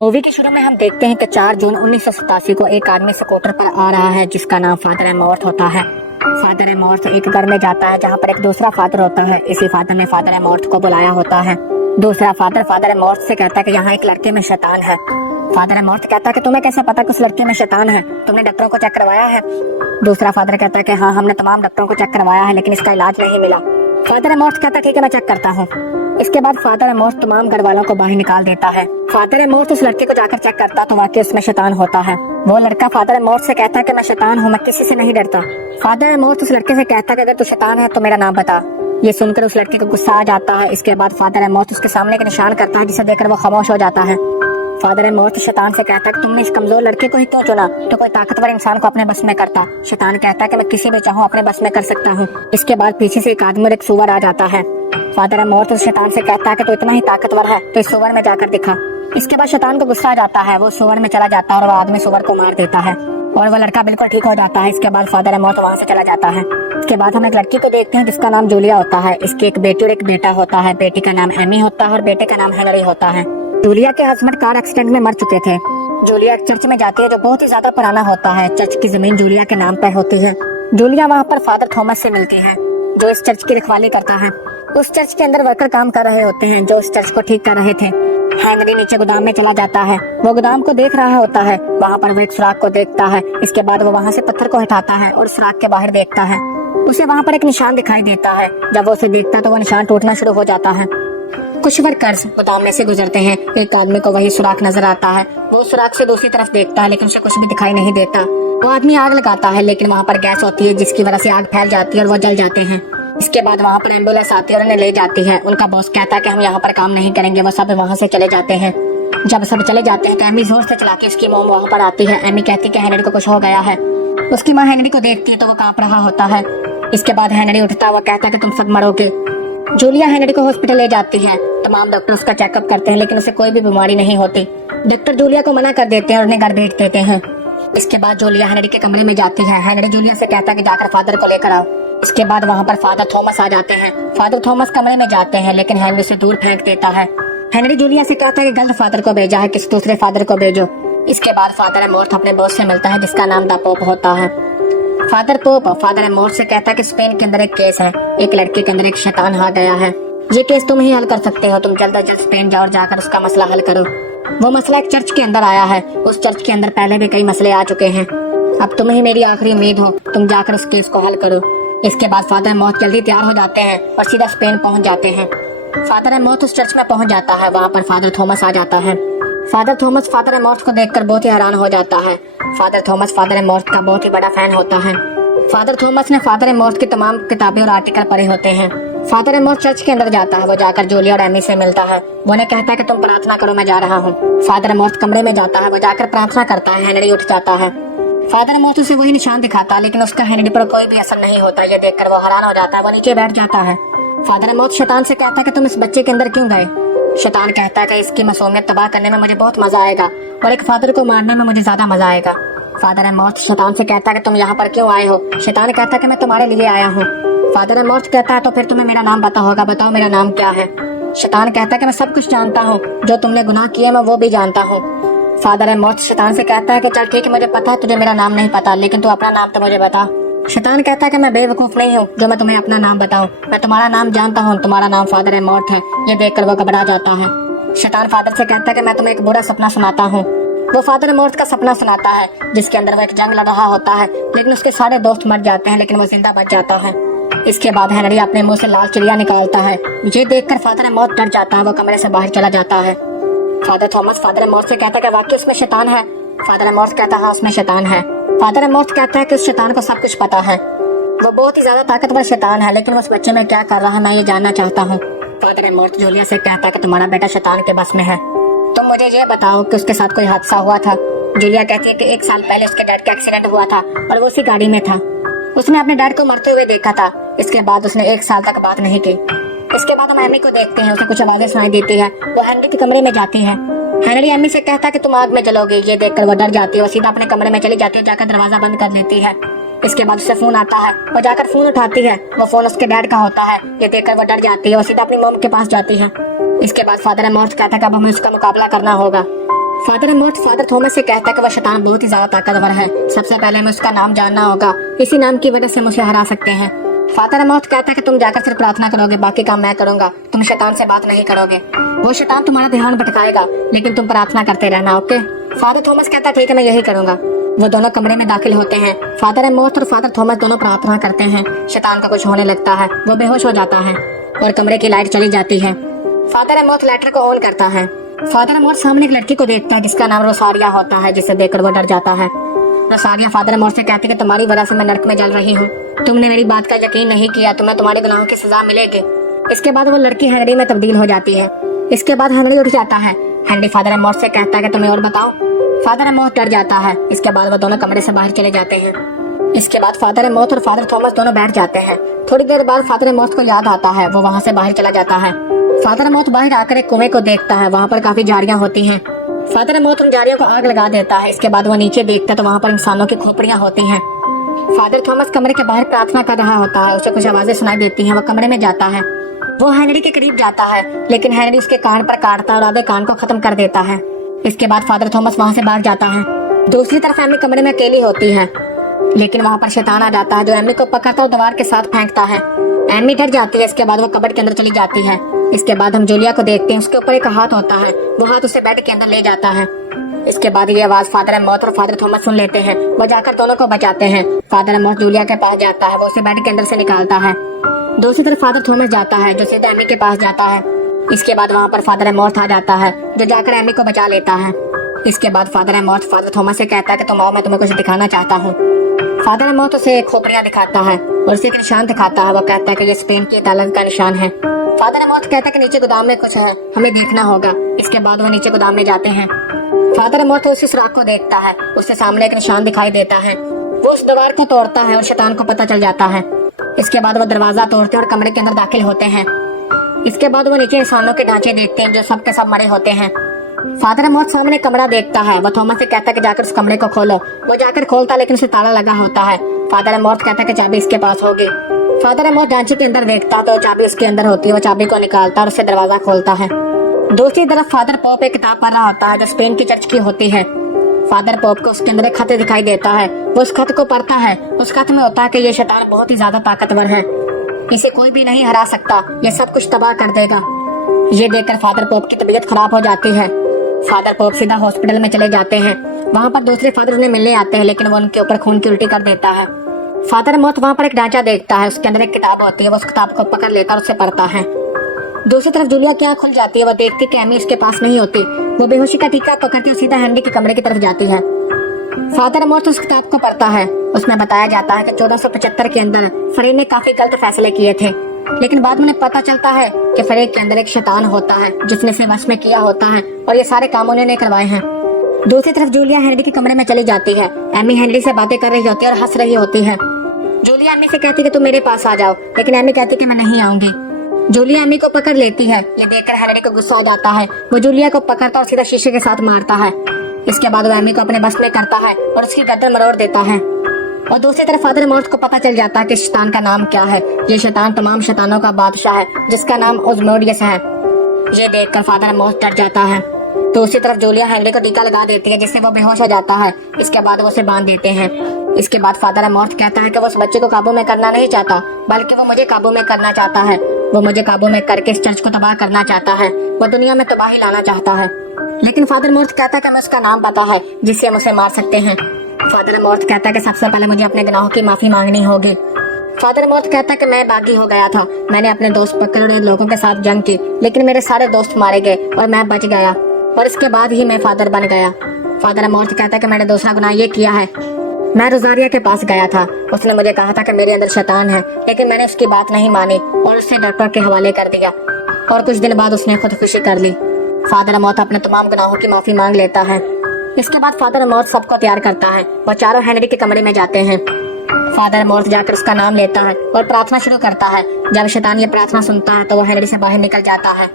Movie के शुरू में हम देखते हैं कि 4 जून 1987 को एक आदमी स्कूटर पर आ रहा है जिसका नाम फादर एमॉर्थ होता है। फादर एमॉर्थ एक घर में जाता है जहां पर एक दूसरा फादर होता है। इसी फादर ने फादर एमॉर्थ को बुलाया होता है। दूसरा फादर एमॉर्थ से कहता है कि यहाँ एक लड़के में शैतान है। फादर एमॉर्थ कहता है कि तुम्हें कैसे पता कि उस लड़के में शैतान है, तुमने डॉक्टरों को चेक करवाया है? दूसरा फादर कहता है कि हाँ, हमने तमाम डॉक्टरों को चेक करवाया है लेकिन इसका इलाज नहीं मिला। फादर एमॉर्थ कहता है ठीक है, मैं चेक करता हूँ। इसके बाद फादर एमॉर्थ तमाम घर वालों को बाहर निकाल देता है। फादर एमॉर्थ उस लड़के को जाकर चेक करता तो वाकई उसमें शैतान होता है। वो लड़का फादर एमॉर्थ से कहता है कि मैं शैतान हूँ, मैं किसी से नहीं डरता। फादर एमॉर्थ उस लड़के से कहता है कि अगर तू शैतान है तो मेरा नाम बता। ये सुनकर उस लड़के को गुस्सा आ जाता है। इसके बाद फादर एमॉर्थ उसके सामने एक निशान करता है जिसे देखकर वो खामोश हो जाता है। फादर एमॉर्थ शैतान से कहता है कि तुमने इस कमजोर लड़के को ही क्यों चुना, तो कोई ताकतवर इंसान को अपने बस में करता। शैतान कहता है कि मैं किसी भी चाहूँ अपने बस में कर सकता हूँ। इसके बाद पीछे से एक आदमी और एक सुअर आ जाता है। फादर एमॉर्थ उस शैतान से कहता है कि तू इतना ही ताकतवर है तो इस सुअर में जाकर दिखा। इसके बाद शैतान को गुस्सा आ जाता है, वो सुअर में चला जाता है और वो आदमी सुअर को मार देता है और वो लड़का बिल्कुल ठीक हो जाता है। इसके बाद फादर एमॉर्थ वहाँ से चला जाता है। इसके बाद हम एक लड़की को देखते हैं जिसका नाम जूलिया होता है। इसकी एक बेटी और एक बेटा होता है। बेटी का नाम एमी होता है और बेटे का नाम हेनरी होता है। जूलिया के हस्बैंड कार एक्सीडेंट में मर चुके थे। जूलिया एक चर्च में जाती है जो बहुत ही ज्यादा पुराना होता है। चर्च की जमीन जूलिया के नाम पर होती है। जूलिया वहाँ पर फादर थॉमस से मिलती है जो इस चर्च की रखवाली करता है। उस चर्च के अंदर वर्कर काम कर रहे होते हैं जो उस चर्च को ठीक कर रहे थे। हेनरी नीचे गोदाम में चला जाता है। वो गोदाम को देख रहा होता है। वहाँ पर वो एक सुराख को देखता है। इसके बाद वो वहाँ से पत्थर को हटाता है और सुराख के बाहर देखता है। उसे वहाँ पर एक निशान दिखाई देता है। जब वो उसे देखता है तो वो निशान टूटना शुरू हो जाता है। कुछ वर्कर्स गोदाम में से गुजरते हैं। एक आदमी को वही सुराख नजर आता है। वो सुराख से दूसरी तरफ देखता है लेकिन उसे कुछ भी दिखाई नहीं देता। वो आदमी आग लगाता है लेकिन वहाँ पर गैस होती है जिसकी वजह से आग फैल जाती है और वो जल जाते हैं। इसके बाद वहाँ पर एम्बुलेंस आती है और उन्हें ले जाती है। उनका बॉस कहता है कि हम यहाँ पर काम नहीं करेंगे। वो सब वहाँ से चले जाते हैं। जब सब चले जाते हैं तो एमी जोर से चलाती है। उसकी मॉम वहाँ पर आती है। एमी कहती है कि हेनरी को कुछ हो गया है। उसकी माँ हेनरी को देखती है तो वो कांप रहा होता है। इसके बाद हेनरी उठता हुआ कहता है कि तुम सब मरोगे। जूलिया हेनरी को हॉस्पिटल ले जाती है। तमाम डॉक्टर उसका चेकअप करते हैं लेकिन उसे कोई भी बीमारी नहीं होती। डॉक्टर जूलिया को मना कर देते हैं और उन्हें घर भेज देते हैं। इसके बाद जूलिया हेनरी के कमरे में जाती है। हेनरी जूलिया से कहता है कि जाकर फादर को लेकर आओ। इसके बाद वहाँ पर फादर थॉमस आ जाते हैं। फादर थॉमस कमरे में जाते हैं लेकिन हेनरी से दूर फेंक देता है। हेनरी जूलिया से कहता है कि गलत फादर को भेजा है, किसी दूसरे फादर को भेजो। इसके बाद फादर एमॉर्थ अपने बॉस से मिलता है जिसका नाम द पोप होता है। फादर पोप फादर एमॉर्थ से कहता है कि स्पेन के अंदर एक केस है, एक लड़के के अंदर एक शैतान आ गया है। ये केस तुम ही हल कर सकते हो। तुम जल्द से जल्द स्पेन जाओ और जाकर उसका मसला हल करो। वो मसला एक चर्च के अंदर आया है। उस चर्च के अंदर पहले भी कई मसले आ चुके हैं। अब तुम ही मेरी आखिरी उम्मीद हो। तुम जाकर उस केस को हल करो। इसके बाद फादर एमॉर्थ जल्दी तैयार हो जाते हैं और सीधा स्पेन पहुंच जाते हैं। फादर एमॉर्थ उस चर्च में पहुंच जाता है। वहाँ पर फादर थॉमस आ जाता है। फादर थॉमस फादर एमॉर्थ को देखकर बहुत ही हैरान हो जाता है। फादर थॉमस फादर एमॉर्थ का बहुत ही बड़ा फैन होता है। फादर थॉमस ने फादर एमॉर्थ की तमाम किताबें और आर्टिकल पढ़े होते हैं। फादर एमॉर्थ चर्च के अंदर जाता है। वो जाकर जूलिया और एमी से मिलता है। वो उन्हें कहता है कि तुम प्रार्थना करो, मैं जा रहा हूँ। फादर एमॉर्थ कमरे में जाता है। वो जाकर प्रार्थना करता है। हेनरी उठ जाता है। फादर एमॉर्थ उसे वही निशान दिखाता है लेकिन उसका हेनरी पर कोई भी असर नहीं होता। ये देखकर वो हैरान हो जाता है। वो नीचे बैठ जाता है। फादर एमॉर्थ शैतान से कहता है कि तुम इस बच्चे के अंदर क्यों गए? शैतान कहता है कि इसकी मासूमियत तबाह करने में मुझे बहुत मजा आएगा और एक फादर को मारने में मुझे ज्यादा मजा आएगा। फादर एमॉर्थ शैतान से कहता है कि तुम यहाँ पर क्यों आए हो? शैतान कहता है कि मैं तुम्हारे लिए आया हूँ। फादर एमॉर्थ कहता है तो फिर तुम्हें मेरा नाम पता होगा, बताओ मेरा नाम क्या है? शैतान कहता है कि मैं सब कुछ जानता हूँ, जो तुमने गुनाह किए मैं वो भी जानता हूँ। फादर एमॉर्थ शैतान से कहता है कि चल ठीक है, मुझे पता है तुझे मेरा नाम नहीं पता लेकिन तू अपना नाम तो मुझे बता। शैतान कहता है कि मैं बेवकूफ नहीं हूँ जो मैं तुम्हें अपना नाम बताऊं। मैं तुम्हारा नाम जानता हूँ, तुम्हारा नाम फादर एमॉर्थ है। ये देखकर वो घबरा जाता है। शैतान फादर से कहता है कि मैं तुम्हें एक बुरा सपना सुनाता हूँ। वो फादर एमॉर्थ का सपना सुनाता है जिसके अंदर वो एक जंग लड़ रहा होता है लेकिन उसके सारे दोस्त मर जाते हैं लेकिन वो जिंदा बच जाता है। इसके बाद हेनरी अपने मुंह से लाल चिड़िया निकालता है। ये देखकर फादर एमॉर्थ डर जाता है। वो कमरे से बाहर चला जाता है। फादर थॉमस फादर एमॉर्थ से कहता है कि वाकई उसमें शैतान है? फादर एमॉर्थ कहता है हाँ, उसमें शैतान है। फादर एमॉर्थ कहता है कि उस शैतान को सब कुछ पता है। वो बहुत ही ज्यादा ताकतवर शैतान है लेकिन उस बच्चे में क्या कर रहा है मैं ये जानना चाहता हूँ। फादर एमॉर्थ जूलिया से कहता है कि तुम्हारा बेटा शैतान के बस में है। तुम मुझे ये बताओ कि उसके साथ कोई हादसा हुआ था? जूलिया कहती है कि 1 साल पहले उसके डैड का एक्सीडेंट हुआ था और वो उसी गाड़ी में था। उसने अपने डैड को मरते हुए देखा था। इसके बाद उसने 1 साल तक बात नहीं की। इसके बाद हम एमी को देखते हैं। उसे कुछ आवाजें सुनाई देती है। वो हेनरी के कमरे में जाती है। हेनरी एमी से कहता है कि तुम आग में जलोगे। ये देखकर वो डर जाती है। वो सीधा अपने कमरे में चली जाती है, जाकर दरवाजा बंद कर लेती है। इसके बाद उसे फोन आता है। वो जाकर फोन उठाती है। वो फोन उसके डैड का होता है। ये देखकर वो डर जाती है। वो सीधा अपनी मॉम के पास जाती है। इसके बाद फादर एमॉर्थ कहता है कि अब हमें उसका मुकाबला करना होगा। फादर मॉर्थ फादर थॉमस से कहता है कि वह शैतान बहुत ही ज्यादा ताकतवर है, सबसे पहले हमें उसका नाम जानना होगा, इसी नाम की वजह से मुझे हरा सकते हैं। फादर मॉर्थ कहता है कि तुम जाकर सिर्फ प्रार्थना करोगे, बाकी काम मैं करूंगा, तुम शैतान से बात नहीं करोगे। वो शैतान तुम्हारा ध्यान भटकाएगा, लेकिन तुम प्रार्थना करते रहना, ओके। फादर थॉमस कहता है ठीक है, मैं यही करूंगा। वो दोनों कमरे में दाखिल होते हैं। फादर मॉर्थ और फादर थॉमस दोनों प्रार्थना करते हैं। शैतान का कुछ होने लगता है, वो बेहोश हो जाता है और कमरे की लाइट चली जाती है। फादर मॉर्थ लाइटर को ऑन करता है। फादर मॉर्थ सामने एक लड़की को देखता है जिसका नाम रोसारिया होता है, जिसे देखकर वो डर जाता है। रोसारिया फादर मॉर्थ से कहती है कि तुम्हारी वजह से मैं नर्क में जल रही हूँ, तुमने मेरी बात का यकीन नहीं किया, तुम्हें तुम्हारे गुनाहों की सजा मिलेगी। इसके बाद वो लड़की हेनरी में तब्दील हो जाती है। इसके बाद हेनरी उठ जाता है। हेनरी फादर मॉर्थ से कहता है कि तुम्हें और बताओ। फादर मॉर्थ डर जाता है। इसके बाद वो दोनों कमरे से बाहर चले जाते हैं। इसके बाद फादर मॉर्थ और फादर थॉमस दोनों बैठ जाते हैं। थोड़ी देर बाद फादर मॉर्थ को याद आता है, वो वहाँ से बाहर चला जाता है। फादर मॉर्थ बाहर आकर एक कुएं को देखता है, वहाँ पर काफी झाड़ियाँ होती हैं। फादर मॉर्थ उन झाड़ियों को आग लगा देता है। इसके बाद वो नीचे देखता है तो वहाँ पर इंसानों की खोपड़ियाँ होती हैं। फादर थॉमस कमरे के बाहर प्रार्थना कर रहा होता है, उसे कुछ आवाजें सुनाई देती हैं। वो कमरे में जाता है, वो हेनरी के करीब जाता है, लेकिन हेनरी उसके कान पर काटता है और आधे कान को खत्म कर देता है। इसके बाद फादर थॉमस वहाँ से भाग जाता है। दूसरी तरफ एमी कमरे में अकेली होती है, लेकिन वहाँ पर शैतान आ जाता है जो एमी को पकड़ता और दीवार के साथ फेंकता है। एमी डर जाती है। इसके बाद वो कबर्ड के अंदर चली जाती है। इसके बाद हम जूलिया को देखते हैं, उसके ऊपर एक हाथ होता है, वो हाथ उसे बेड के अंदर ले जाता है। इसके बाद ये आवाज फादर मॉर्थ और फादर थॉमस सुन लेते हैं। वो जाकर दोनों को बचाते हैं। फादर मॉर्थ जूलिया के पास जाता है, वो उसे बेड के अंदर से निकालता है। दूसरी तरफ फादर थॉमस जाता है जो सीधा एमी के पास जाता है। इसके बाद वहाँ पर फादर मॉर्थ आ जाता है जो जाकर एमी को बचा लेता है। इसके बाद फादर मॉर्थ फादर थॉमस से कहता है कि तुम आओ, मैं तुम्हें कुछ दिखाना चाहता हूँ। फादर मॉर्थ उसे खोपड़ियाँ दिखाता है और उसे एक निशान दिखाता है। वो कहता है कि ये स्पेन की अदालत का निशान है। फादर मॉर्थ कहता है कि नीचे गोदाम में कुछ है, हमें देखना होगा। इसके बाद वो नीचे गोदाम में जाते हैं। फादर मॉर्थ उस सुराख को देखता है, उससे सामने एक निशान दिखाई देता है। वो उस दीवार को तोड़ता है और शैतान को पता चल जाता है। इसके बाद वो दरवाजा तोड़ते और कमरे के अंदर दाखिल होते हैं। इसके बाद वो नीचे इंसानों के ढांचे देखते हैं जो सब के सब मरे होते हैं। फादर मॉर्थ सामने कमरा देखता है। वो थॉमस से कहता है कि जाकर उस कमरे को खोलो। वो जाकर खोलता लेकिन उसे ताला लगा होता है। फादर मॉर्थ कहता है कि चाबी इसके पास होगी। फादर मॉर्थ ढांचे के अंदर देखता तो चाबी उसके अंदर होती है। वो चाबी को निकालता और उससे दरवाजा खोलता है। दूसरी तरफ फादर पॉप एक किताब पढ़ रहा होता है जो स्पेन की चर्च की होती है। फादर पॉप को उसके अंदर एक खत दिखाई देता है। वो उस खत को पढ़ता है। उस खत में होता है कि ये शैतान बहुत ही ज्यादा ताकतवर है, इसे कोई भी नहीं हरा सकता, ये सब कुछ तबाह कर देगा। ये देखकर फादर पॉप की तबीयत खराब हो जाती है। फादर पॉप सीधा हॉस्पिटल में चले जाते हैं। वहाँ पर दूसरे फादर उन्हें मिलने आते हैं, लेकिन वो उनके ऊपर खून की उल्टी कर देता है। फादर मॉर्थ वहाँ पर एक ढांचा देखता है, उसके अंदर एक किताब होती है। वो उस किताब को पकड़ लेता और उसे पढ़ता है। दूसरी तरफ जूलिया की आँख खुल जाती है। वो देखती कि एमी उसके पास नहीं होती। वो बेहोशी का टीका पकड़ती और सीधा हेनरी के कमरे की तरफ जाती है। फादर मॉर्थ उस किताब को पढ़ता है। उसमें बताया जाता है कि 1475 के अंदर फरीद ने काफी गलत फैसले किए थे, लेकिन बाद में उन्हें पता चलता है कि फरीद के अंदर एक शैतान होता है जिसने इसे वश में किया होता है और ये सारे काम उन्होंने करवाए हैं। दूसरी तरफ जूलिया हेनरी के कमरे में चली जाती है। एमी हेनरी से बातें कर रही होती है और हंस रही होती है। जूलिया एमी से कहती है कि तुम मेरे पास आ जाओ, लेकिन एमी कहती है कि मैं नहीं आऊंगी। जूलिया एमी को पकड़ लेती है। ये देखकर हेनरी को गुस्सा आ जाता है। वो जूलिया को पकड़ता और सीधा शीशे के साथ मारता है। इसके बाद वो एमी को अपने बस में करता है और उसकी गर्दन मरोड़ देता है। और दूसरी तरफ फादर मॉर्थ को पता चल जाता है कि शैतान का नाम क्या है। ये शैतान तमाम शैतानों का बादशाह है जिसका नाम ओज़मोडियस है। ये देखकर फादर मॉर्थ डर जाता है। दूसरी तरफ जूलिया हेनरी को टीका लगा देती है जिससे वो बेहोश हो जाता है। इसके बाद वो उसे बांध देते हैं। इसके बाद फादर मॉर्थ कहता है कि वो उस बच्चे को काबू में करना नहीं चाहता, बल्कि वो मुझे काबू में करना चाहता है। वो मुझे काबू में करके इस चर्च को तबाह करना चाहता है। वो दुनिया में तबाही लाना चाहता है। लेकिन फादर मॉर्थ कहता है कि हमें उसका नाम पता है जिससे हम उसे मार सकते हैं। फादर मॉर्थ कहता है कि सबसे पहले मुझे अपने गुनाहों की माफी मांगनी होगी। फादर मॉर्थ कहता है कि मैं बागी हो गया था, मैंने अपने दोस्त पकड़ और लोगों के साथ जंग की, लेकिन मेरे सारे दोस्त मारे गए और मैं बच गया, और इसके बाद ही मैं फादर बन गया। फादर मॉर्थ कहता है कि मैंने दूसरा गुनाह ये किया है, मैं रोजारिया के पास गया था। उसने मुझे कहा था कि मेरे अंदर शैतान है, लेकिन मैंने उसकी बात नहीं मानी और उसे डॉक्टर के हवाले कर दिया, और कुछ दिन बाद उसने खुदकुशी कर ली। फादर मॉर्थ अपने तमाम गुनाहों की माफी मांग लेता है। इसके बाद फादर मॉर्थ सबको तैयार करता है। वो चारों हेनरी के कमरे में जाते हैं। फादर मॉर्थ जाकर उसका नाम लेता है और प्रार्थना शुरू करता है। जब शैतान ये प्रार्थना सुनता है तो वो हेनरी से बाहर निकल जाता है।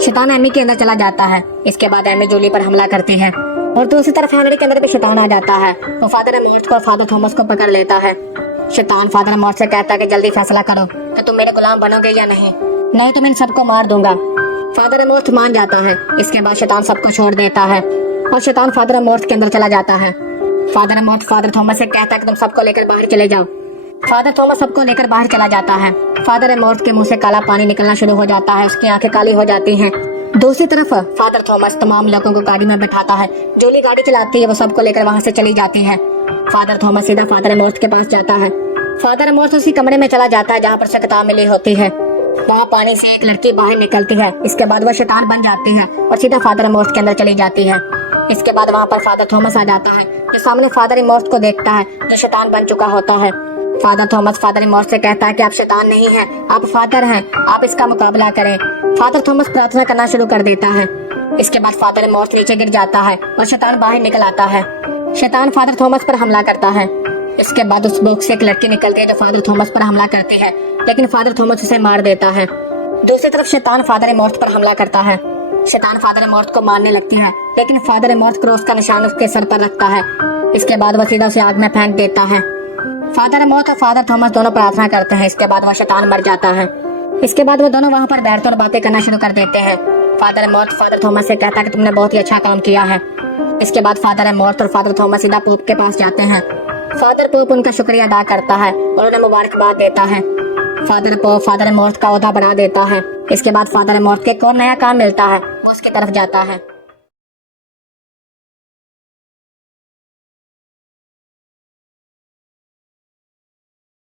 शैतान एमी के अंदर चला जाता है। इसके बाद एमी जूली पर हमला करती है और दूसरी तरफ हेनरी के अंदर भी शैतान आ जाता है। वो फादर मॉर्थ को और फादर थॉमस को पकड़ लेता है। शैतान फादर मॉर्थ से कहता है कि जल्दी फैसला करो कि तुम मेरे गुलाम बनोगे या नहीं तो मैं इन सबको मार दूंगा। फादर मॉर्थ मान जाता है। इसके बाद शैतान सबको छोड़ देता है और शैतान फादर मॉर्थ के अंदर चला जाता है। फादर मॉर्थ फादर थॉमस से कहता है कि तुम सबको लेकर बाहर चले जाओ। फादर थॉमस सबको लेकर बाहर चला जाता है। फादर मॉर्थ के मुंह से काला पानी निकलना शुरू हो जाता है, उसकी आंखें काली हो जाती हैं। दूसरी तरफ फादर थॉमस तमाम लोगों को गाड़ी में बैठाता है। जोली गाड़ी चलाती है वो सबको लेकर वहां से चली जाती है। फादर थॉमस सीधा फादर मॉर्थ के पास जाता है। फादर मॉर्थ उसी कमरे में चला जाता है जहाँ पर से किताब मिली होती है। वहाँ पानी से एक लड़की बाहर निकलती है। इसके बाद वह शैतान बन जाती है और सीधा फादर मॉर्थ के अंदर चली जाती है। इसके बाद वहाँ पर फादर थॉमस आ जाता है, जो सामने फादर मॉर्थ को देखता है, जो शैतान बन चुका होता है। फादर थॉमस फादर मॉर्थ से कहता है कि आप शैतान नहीं हैं, आप फादर हैं, आप इसका मुकाबला करें। फादर थॉमस प्रार्थना करना शुरू कर देता है। इसके बाद फादर मॉर्थ नीचे गिर जाता है और शैतान बाहर निकल आता है। शैतान फादर थॉमस पर हमला करता है। इसके बाद उस बॉक्स से एक लड़की निकलती है जो फादर थॉमस पर हमला करती है, लेकिन फादर थॉमस उसे मार देता है। दूसरी तरफ शैतान फादर मॉर्थ पर हमला करता है। शैतान फादर मॉर्थ को मारने लगती है, लेकिन फादर मॉर्थ क्रॉस का निशान उसके सर पर रखता है। इसके बाद वह सीधा उसे आग में फेंक देता है। फादर मॉर्थ और फादर थॉमस दोनों प्रार्थना करते हैं। इसके बाद वह शैतान मर जाता है। इसके बाद वो दोनों वहाँ पर बैठते और बातें करना शुरू कर देते हैं। फादर मॉर्थ फादर थॉमस से कहता है कि तुमने बहुत ही अच्छा काम किया है। इसके बाद फादर मॉर्थ और फादर थॉमस सीधा पोप के पास जाते हैं। फादर पोप उनका शुक्रिया अदा करता है और उन्हें मुबारकबाद देता है। फादर पोप फादर मॉर्थ का ओहदा बढ़ा देता है। इसके बाद फादर मॉर्थ के एक और नया काम मिलता है, वो उसकी तरफ जाता है।